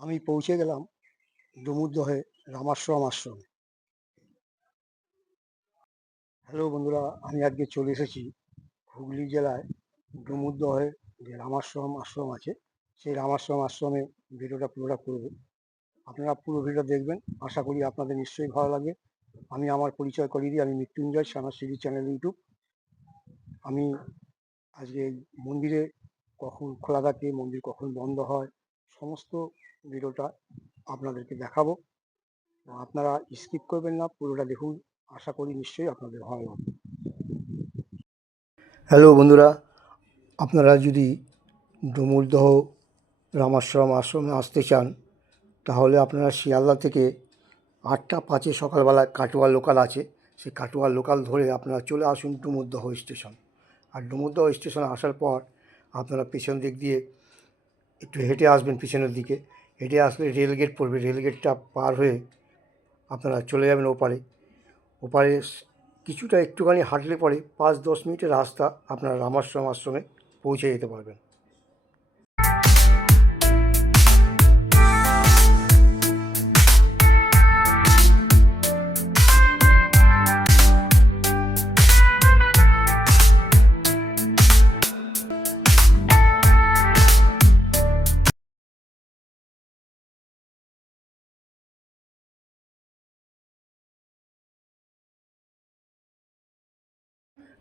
আমি পৌঁছে গেলাম ডুমুরদহে রামাশ্রম আশ্রমে। হ্যালো বন্ধুরা, আমি আজকে চলে এসেছি হুগলি জেলায় ডুমুরদহে যে রামাশ্রম আছে, সেই রামাশ্রম আশ্রমে ভিডিওটা পুরোটা করব। আপনারা পুরো ভিডিও দেখবেন, আশা করি আপনাদের নিশ্চয়ই ভালো লাগবে। আমি আমার পরিচয় করিয়ে দিই, আমি মৃত্যুঞ্জয়, সানা সিডি চ্যানেল ইউটিউব। আমি আজকে এই মন্দিরে কখন খোলা থাকে, মন্দির কখন বন্ধ হয়, সমস্ত ভিডিওটা আপনাদেরকে দেখাবো। আপনারা স্কিপ করবেন না, পুরোটা দেখুন, আশা করি নিশ্চয়ই আপনাদের ভালো লাগবে। হ্যালো বন্ধুরা, আপনারা যদি ডুমুরদহ আশ্রমে আসতে চান, তাহলে আপনারা শিয়ালদা থেকে 8টা 5-এ সকালবেলায় কাটোয়া লোকাল আছে, সেই কাটোয়া লোকাল ধরে আপনারা চলে আসুন ডুমুরদহ স্টেশন। আর ডুমুরদহ স্টেশনে আসার পর আপনারা পেছন দিক দিয়ে একটু হেঁটে আসবেন, পিছনের দিকে হেঁটে আসলে রেলগেট পড়বে, রেলগেটটা পার হয়ে আপনারা চলে যাবেন ওপারে। ওপারে কিছুটা একটুখানি হাঁটলে পরে 5-10 মিনিটের রাস্তা, আপনারা আশ্রমে পৌঁছে যেতে পারবেন।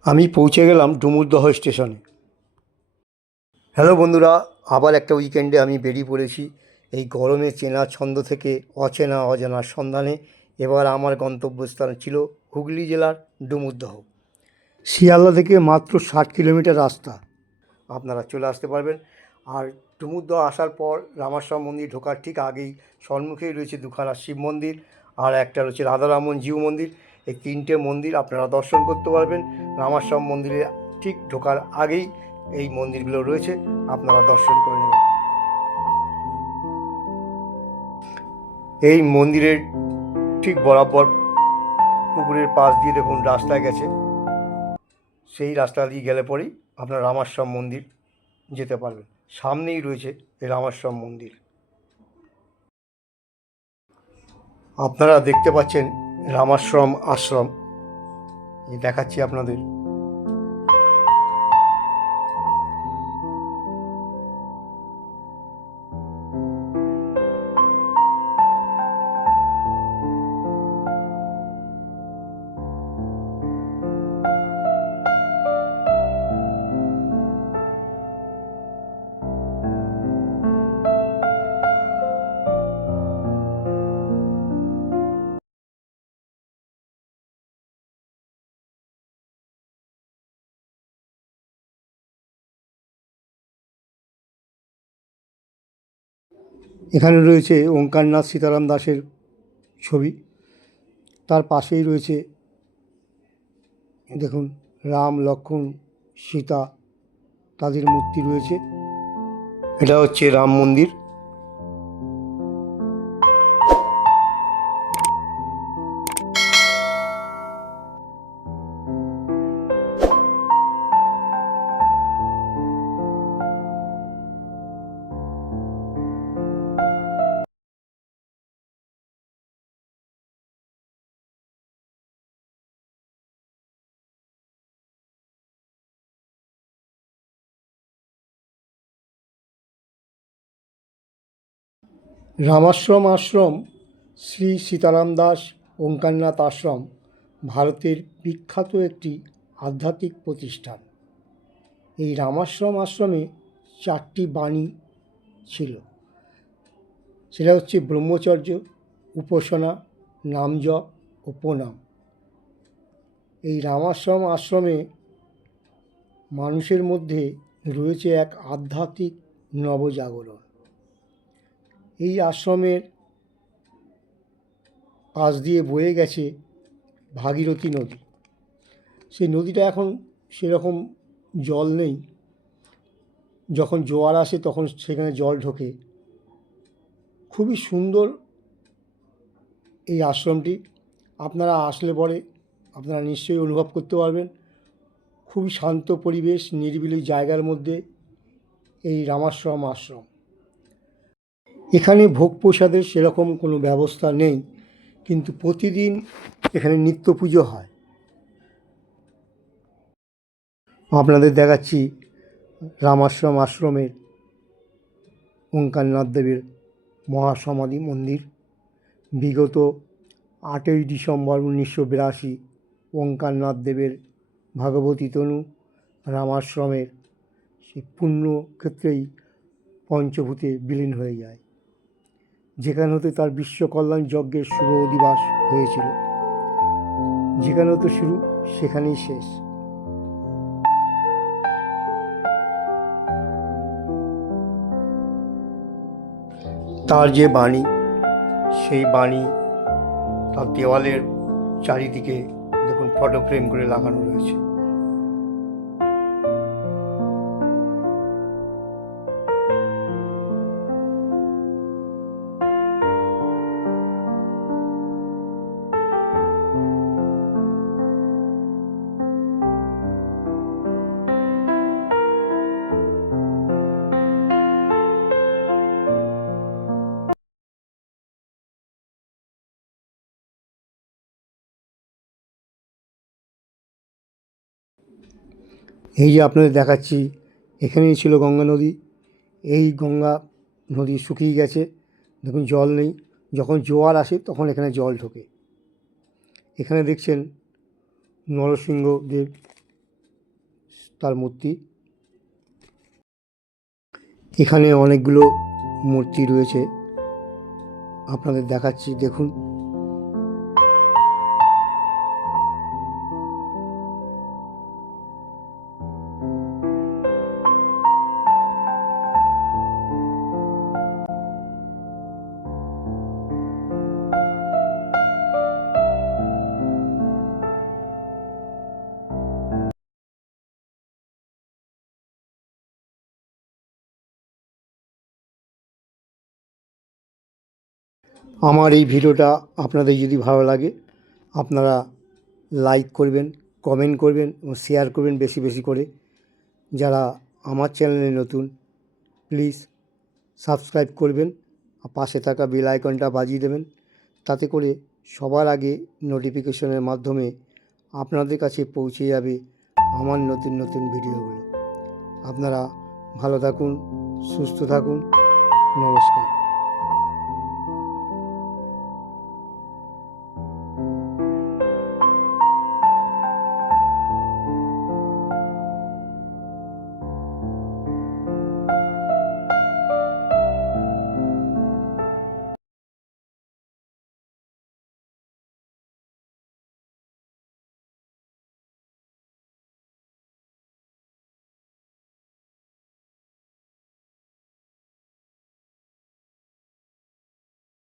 আমি পৌঁছে গেলাম ডুমুরদহ স্টেশনে। হ্যালো বন্ধুরা, আবার একটা উইকেন্ডে আমি বেরিয়ে পড়েছি এই গরমে চেনা ছন্দ থেকে অচেনা অজানার সন্ধানে। এবার আমার গন্তব্যস্থান ছিল হুগলি জেলার ডুমুরদহ। শিয়ালদা থেকে মাত্র 60 কিলোমিটার রাস্তা, আপনারা চলে আসতে পারবেন। আর ডুমুরদহ আসার পর রামাশ্রম মন্দির ঢোকার ঠিক আগেই সম্মুখেই রয়েছে দুখানা শিব মন্দির, আর একটা রয়েছে রাধারমন জিউ মন্দির। এই 3টে মন্দির আপনারা দর্শন করতে পারবেন। রামাশ্রম মন্দিরে ঠিক ঢোকার আগেই এই মন্দিরগুলো রয়েছে, আপনারা দর্শন করে নেবেন। এই মন্দিরের ঠিক বরাবর পুকুরের পাশ দিয়ে দেখুন রাস্তা গেছে, সেই রাস্তা দিয়ে গেলে পরেই আপনারা রামাশ্রম মন্দির যেতে পারবেন। সামনেই রয়েছে এই রামাশ্রম মন্দির। আপনারা দেখতে পাচ্ছেন রামাশ্রম আশ্রম, দেখাচ্ছি আপনাদের। এখানে রয়েছে ওঙ্কারনাথ সীতারাম দাসের ছবি, তার পাশেই রয়েছে দেখুন রাম লক্ষ্মণ সীতা, তাদের মূর্তি রয়েছে। এটা হচ্ছে রাম মন্দির। আশ্রম শ্রী সীতারাম দাস ওঙ্কারনাথ আশ্রম ভারতের বিখ্যাত একটি আধ্যাত্মিক প্রতিষ্ঠান। এই আশ্রমে 4টি বাণী ছিল, সেটা হচ্ছে ব্রহ্মচর্য, উপাসনা, নামজপ ও প্রণাম। এই আশ্রমে মানুষের মধ্যে রয়েছে এক আধ্যাত্মিক নবজাগরণ। এই আশ্রমের পাশ দিয়ে বয়ে গেছে ভাগীরথী নদী। সেই নদীটা এখন সেরকম জল নেই, যখন জোয়ার আসে তখন সেখানে জল ঢোকে। খুবই সুন্দর এই আশ্রমটি, আপনারা আসলে পরে আপনারা নিশ্চয়ই অনুভব করতে পারবেন। খুবই শান্ত পরিবেশ, নিরিবিলি জায়গার মধ্যে এই আশ্রম। এখানে ভোগ প্রসাদের সেরকম কোনো ব্যবস্থা নেই, কিন্তু প্রতিদিন এখানে নিত্য পুজো হয়। আপনাদের দেখাচ্ছি আশ্রমের ওঙ্কারনাথ দেবের মহাসমাধি মন্দির। বিগত 8ই ডিসেম্বর 1982 ওঙ্কারনাথ দেবের ভাগবতী তনু রামাশ্রমের সেই পুণ্যক্ষেত্রেই পঞ্চভূতে বিলীন হয়ে যায়, যেখানে হতে তার বিশ্বকল্যাণ যজ্ঞের শুভ অধিবাস হয়েছিল। যেখানে হতে শুরু সেখানেই শেষ। তার যে বাণী, সেই বাণী তার দেওয়ালের চারিদিকে দেখুন ফটো ফ্রেম করে লাগানো রয়েছে। এই যে আপনাদের দেখাচ্ছি, এখানেই ছিল গঙ্গা নদী। এই গঙ্গা নদী শুকিয়ে গেছে, দেখুন জল নেই। যখন জোয়ার আসে তখন এখানে জল ঢোকে। এখানে দেখছেন নরসিংহদেব তার মূর্তি। এখানে অনেকগুলো মূর্তি রয়েছে, আপনাদের দেখাচ্ছি দেখুন। আমার এই ভিডিওটা আপনাদের যদি ভালো লাগে, আপনারা লাইক করবেন, কমেন্ট করবেন এবং শেয়ার করবেন বেশি বেশি করে। যারা আমার চ্যানেলে নতুন, প্লিজ সাবস্ক্রাইব করবেন আর পাশে থাকা বেল আইকনটা বাজিয়ে দেবেন। তাতে করে সবার আগে নোটিফিকেশনের মাধ্যমে আপনাদের কাছে পৌঁছে যাবে আমার নতুন নতুন ভিডিওগুলো। আপনারা ভালো থাকুন, সুস্থ থাকুন। নমস্কার।